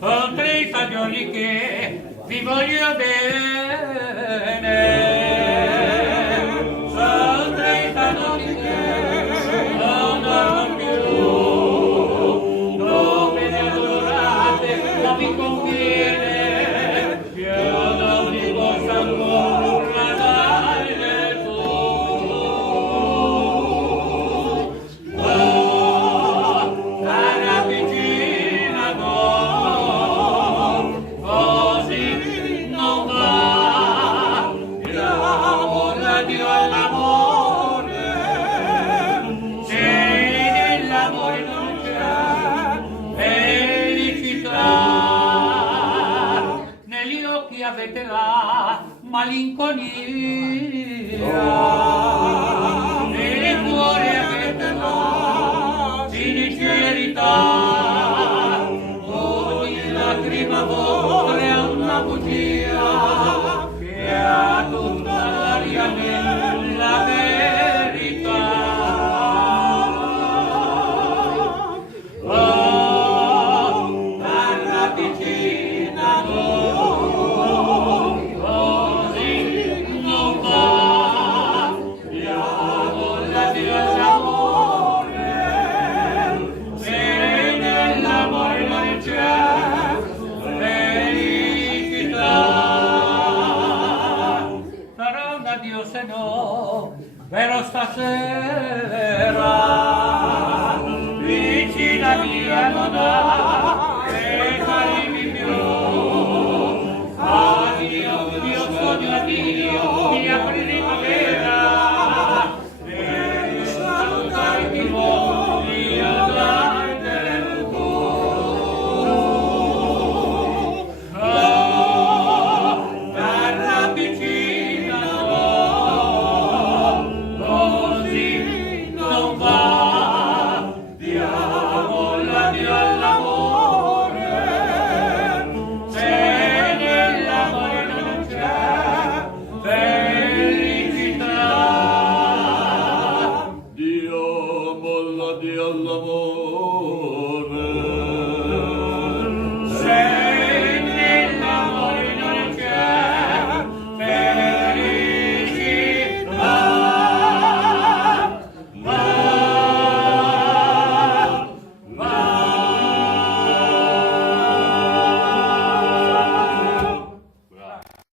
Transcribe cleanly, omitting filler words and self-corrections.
Con tre fagioli che vi voglio bene. Sono tre fagioli che non dormo più. Dove ne adorate non mi conviene. Io non vi posso ancora dare del tu. Oh, cara vicina, no. Dio all'amore, se nell'amore non c'è felicità, negli occhi avete la malinconia, nel cuore avete la sincerità, ogni lacrima vostra è una bugia che ha tutta l'aria nella verità. Oh, parla vicina a noi, così non va. Diamo la Dio all'amore, se nell'amore non c'è felicità. Sarà un addio se no, però stasera